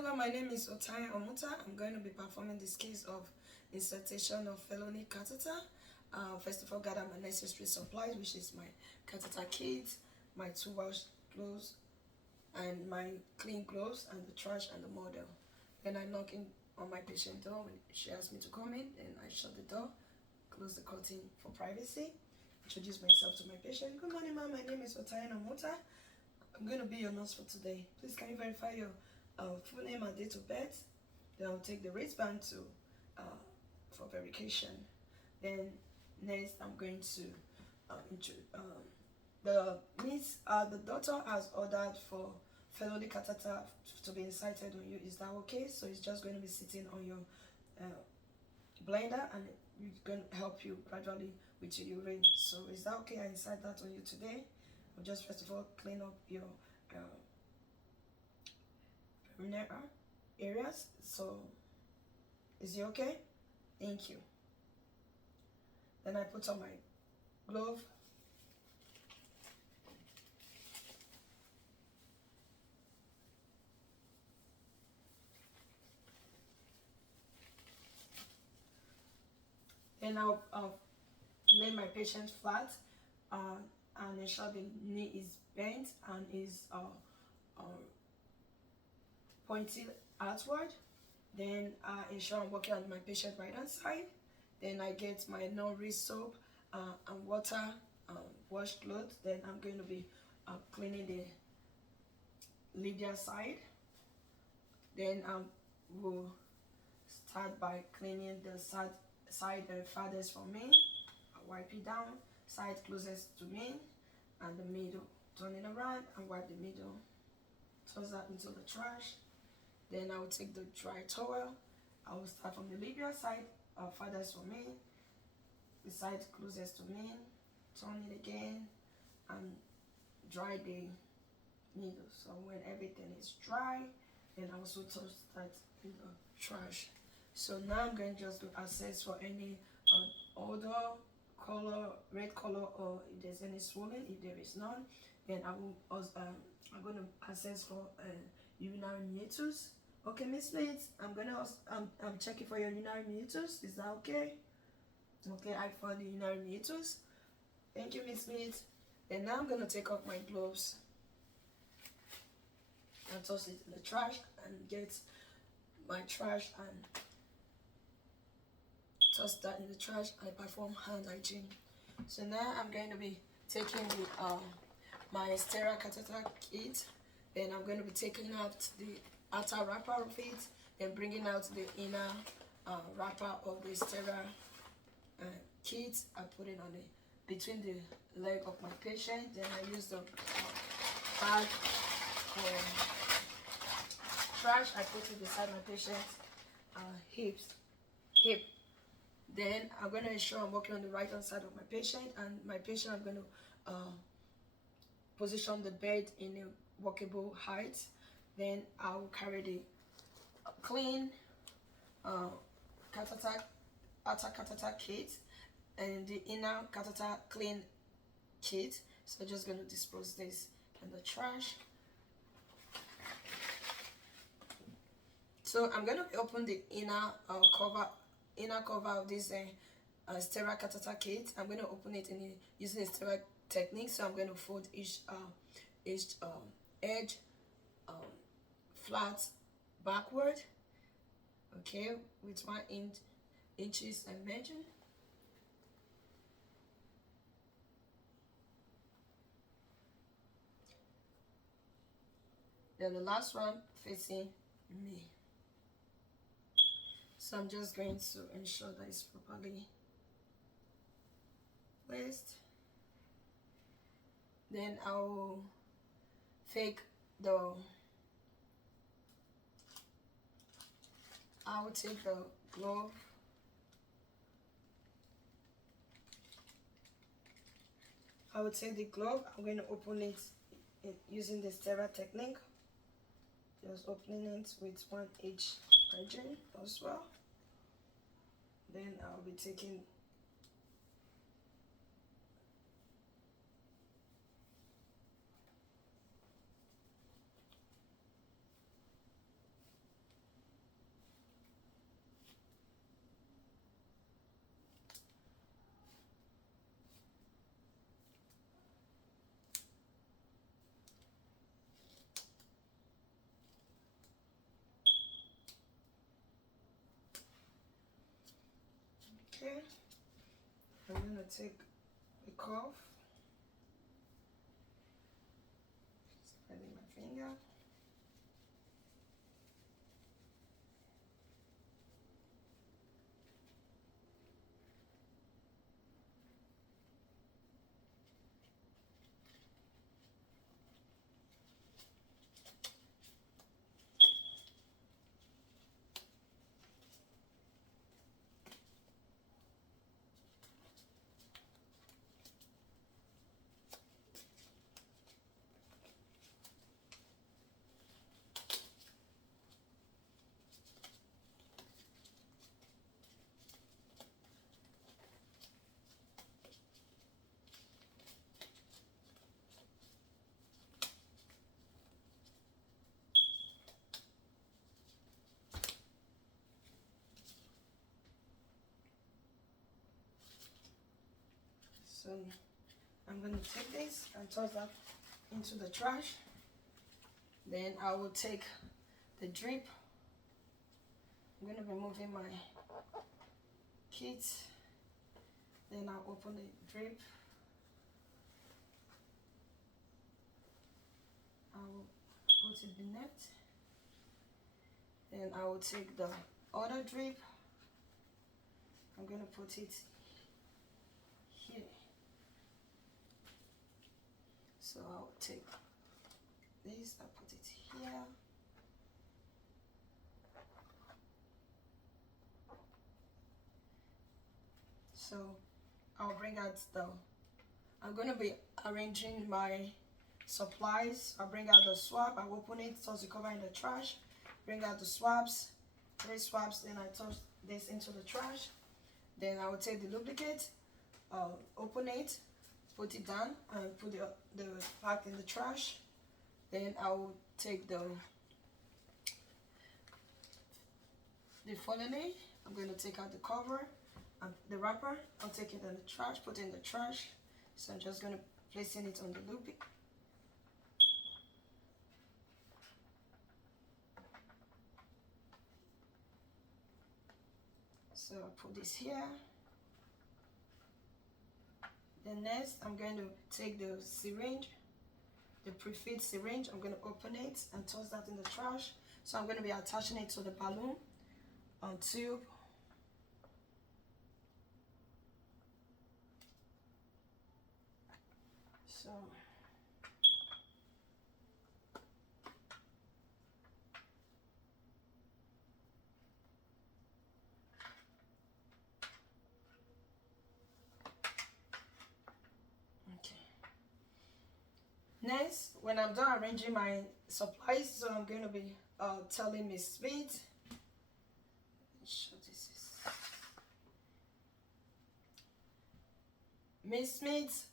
Hello, my name is Otaya Omuta. I'm going to be performing this case of insertion of Foley catheter. First of all, gather my necessary supplies, which is my catheter kit, my 2 wash gloves, and my clean gloves, and the trash and the model. Then I knock in on my patient door when she asks me to come in, and I shut the door, close the curtain for privacy, introduce myself to my patient. Good morning, ma'am. My name is Otaya Omuta. I'm going to be your nurse for today. Please, can you verify your full name and date of birth? Then I'll take the wristband for verification. Then next, I'm going to the doctor has ordered for Foley catheter to be inserted on you. Is that okay? So it's just going to be sitting on your blender, and it's going to help you gradually with your urine. So is that okay? I insert that on you today. I'll just first of all clean up your areas. So is it okay? Thank you. Then I put on my glove. Then I'll lay my patient flat and ensure the knee is bent and is pointed outward. Then I ensure I'm working on my patient right hand side. Then I get my non-wrist soap and water, wash clothes. Then I'm going to be cleaning the labia side. Then we'll start by cleaning the side farthest from me. I wipe it down, side closest to me, and the middle. Turn it around and wipe the middle. Toss that into the trash. Then I will take the dry towel. I will start from the labia side, farthest from me, the side closest to me. Turn it again and dry the middle. So when everything is dry, then I also toss that in the trash. So now I'm going to just do assess for any odor, color, red color, or if there's any swelling. If there is none, then I will I'm going to assess for urinary meatus. Okay, Miss Smith, I'm checking for your urinary meatus. Is that okay? Okay, I found the urinary meatus. Thank you, Miss Smith. And now I'm going to take off my gloves and toss it in the trash and get my trash and toss that in the trash. I perform hand hygiene. So now I'm going to be taking the my sterile catheter kit. Then I'm going to be taking out the outer wrapper of it and bringing out the inner wrapper of the sterile kit. I put it on between the leg of my patient. Then I use the bag for trash. I put it beside my patient's hip. Then I'm going to ensure I'm working on the right hand side of my patient, and my patient, I'm going to position the bed in a walkable height. Then I will carry the clean outer catheter kit and the inner catheter clean kit. So I'm just going to dispose this in the trash. So I'm going to open the inner cover of this sterile catheter kit. I'm going to open it using a sterile technique. So I'm going to fold each edge flat backward, okay, with 1 inches and measure. Then the last one facing me. So I'm just going to ensure that it's properly placed. Then I will take the glove. I will take the glove. I'm going to open it using the sterile technique. Just opening it with 1 inch margin as well. Then I'll be taking Okay, I'm gonna take the cuff, spreading my finger. So I'm going to take this and toss that into the trash. Then I will take the drip. I'm going to be moving my kit. Then I'll open the drip. I will put it in it. Then I will take the other drip. I'm going to put it here. So I'll take this, I'll put it here. So I'll bring out I'm going to be arranging my supplies. I'll bring out the swab, I'll open it, toss the cover in the trash, bring out the swabs, 3 swabs, then I toss this into the trash. Then I will take the lubricant, open it, put it down, and put the pack in the trash. Then I will take the Foley. I'm going to take out the cover and the wrapper. I'll take it in the trash, put it in the trash. So I'm just going to placing it on the lubricant. So I'll put this here. Then next, I'm going to take the syringe, the pre-filled syringe. I'm going to open it and toss that in the trash. So I'm going to be attaching it to the balloon tube. So next, when I'm done arranging my supplies, so I'm going to be telling Miss Smith. Miss Smith,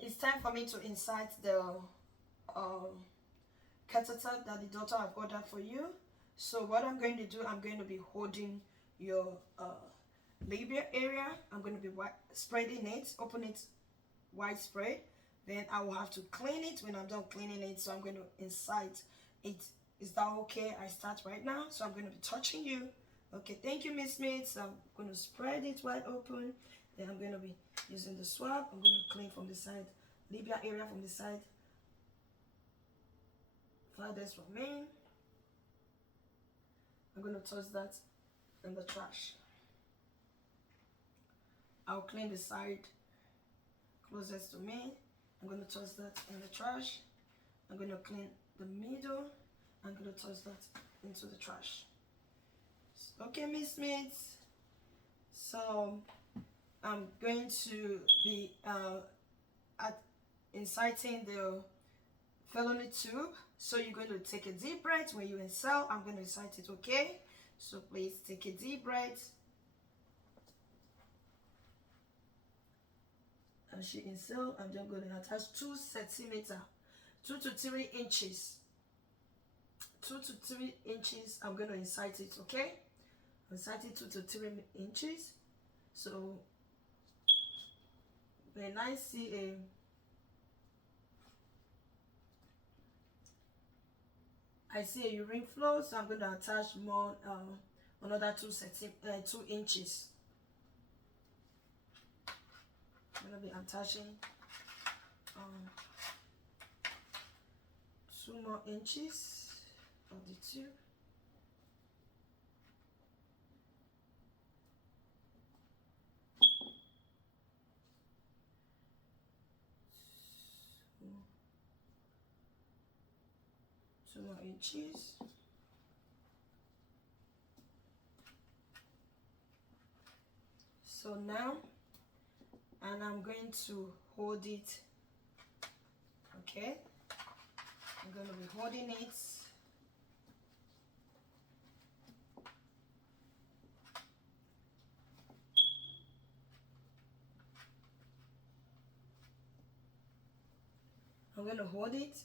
it's time for me to insert the catheter that the doctor have ordered for you. So what I'm going to do, I'm going to be holding your labia area. I'm going to be spreading it, open it widespread. Then I will have to clean it when I'm done cleaning it. So I'm going to insert it. Is that okay? I start right now. So I'm going to be touching you. Okay, thank you, Miss Smith. So I'm going to spread it wide open. Then I'm going to be using the swab. I'm going to clean from the side, labia area from the side farthest from me. I'm going to toss that in the trash. I'll clean the side closest to me. I'm going to toss that in the trash. I'm going to clean the middle. I'm going to toss that into the trash. Okay, Miss Smith. So I'm going to be inserting the Foley tube. So you're going to take a deep breath when you insert. I'm going to insert it, okay? So please take a deep breath. And she insert, I'm just going to attach 2 centimeters, 2 to 3 inches. 2 to 3 inches, I'm going to insert it, okay? Insert it 2 to 3 inches. So when I see I see a urine flow, so I'm going to attach more another 2 inches. I'm gonna be attaching 2 more inches of the tube. Two more inches. So now, and I'm going to hold it. Okay, I'm going to be holding it. I'm going to hold it.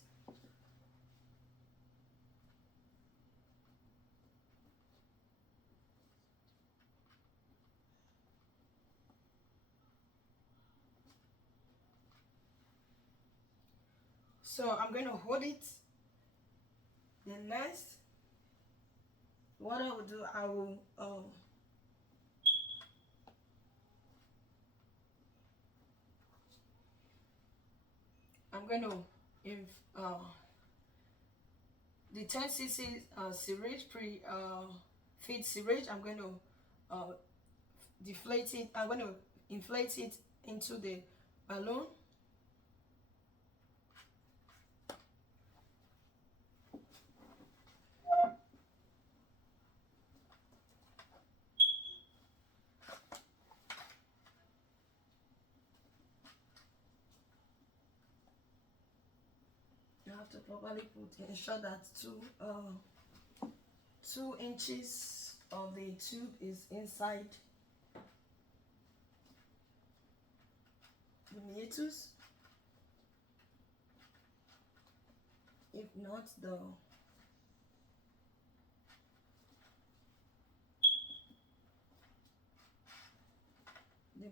So I'm going to hold it. Then next, what I will do, I will I'm going to the 10cc syringe feed syringe. I'm going to deflate it. I'm going to inflate it into the balloon. You have to properly ensure that 2 inches of the tube is inside the meatus. If not, the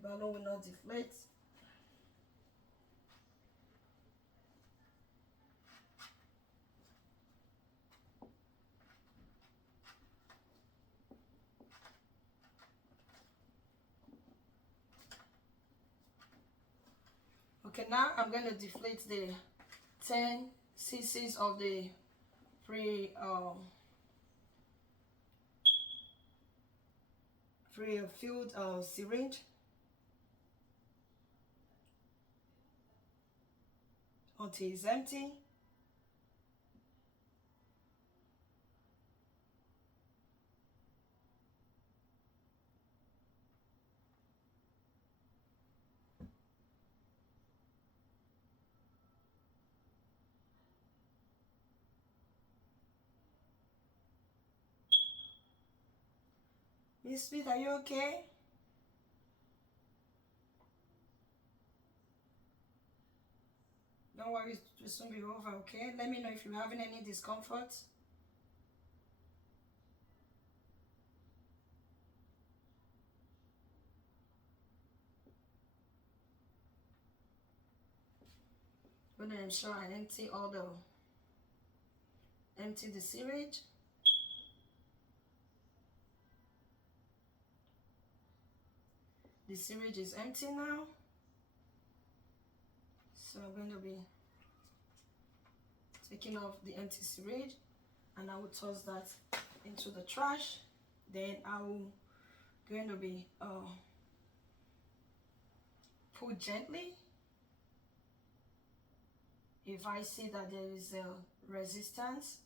balloon will not deflate. Okay, now I'm going to deflate the 10 cc's of the filled syringe until it's empty. Miss Smith, are you okay? Don't worry, it will soon be over, okay? Let me know if you're having any discomfort. I'm going to ensure I empty the syringe. The syringe is empty now. So I'm going to be taking off the empty syringe, and I will toss that into the trash. Then I will going to be pull gently. If I see that there is a resistance,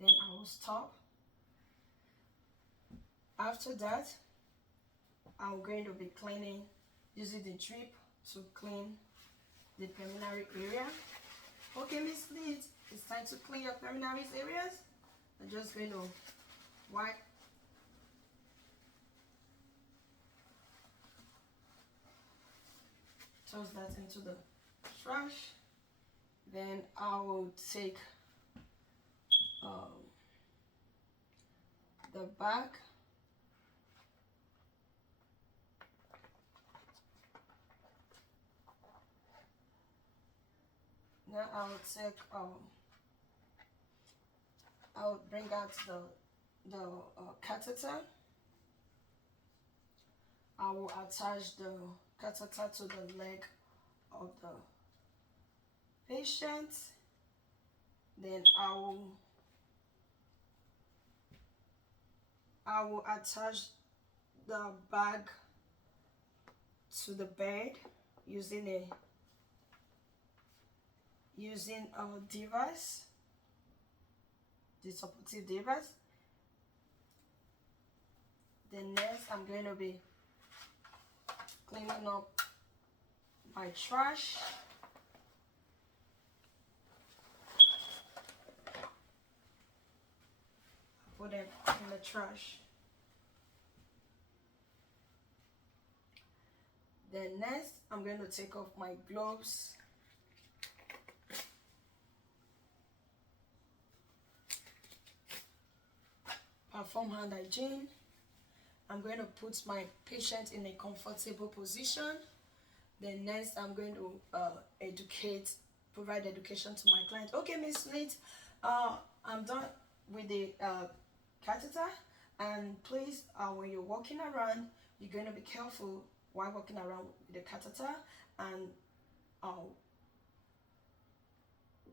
then I will stop. After that, I'm going to be cleaning, using the drip to clean the pulmonary area. Okay, Miss Lead, it's time to clean your pulmonary areas. I'm just going to wipe toss that into the trash. Then I will take the bag. Now I will take I will bring out the catheter. I will attach the catheter to the leg of the patient. Then I will attach the bag to the bed using a device, the supportive device. Then next, I'm going to be cleaning up my trash. Put them in the trash. Then next, I'm going to take off my gloves. Perform hand hygiene. I'm going to put my patient in a comfortable position. Then next, I'm going to provide education to my client. Okay, Miss Smith, I'm done with the catheter. And please, when you're walking around, you're going to be careful while walking around with the catheter, and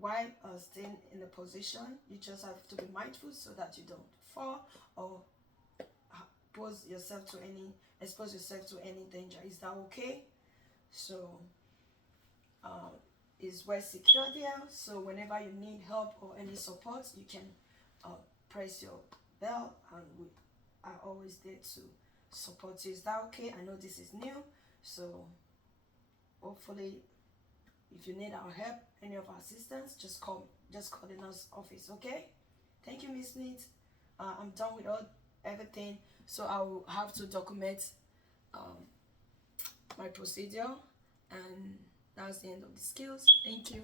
while staying in the position, you just have to be mindful so that you don't fall or expose yourself to any danger. Is that okay? So it's well secure there, so whenever you need help or any support, you can press your bell, and we are always there to support you. Is that okay? I know this is new, so hopefully if you need our help, any of our assistance, just call the nurse office. Okay, thank you, Miss Smith. I'm done with everything, so I will have to document my procedure, and that's the end of the skills. Thank you.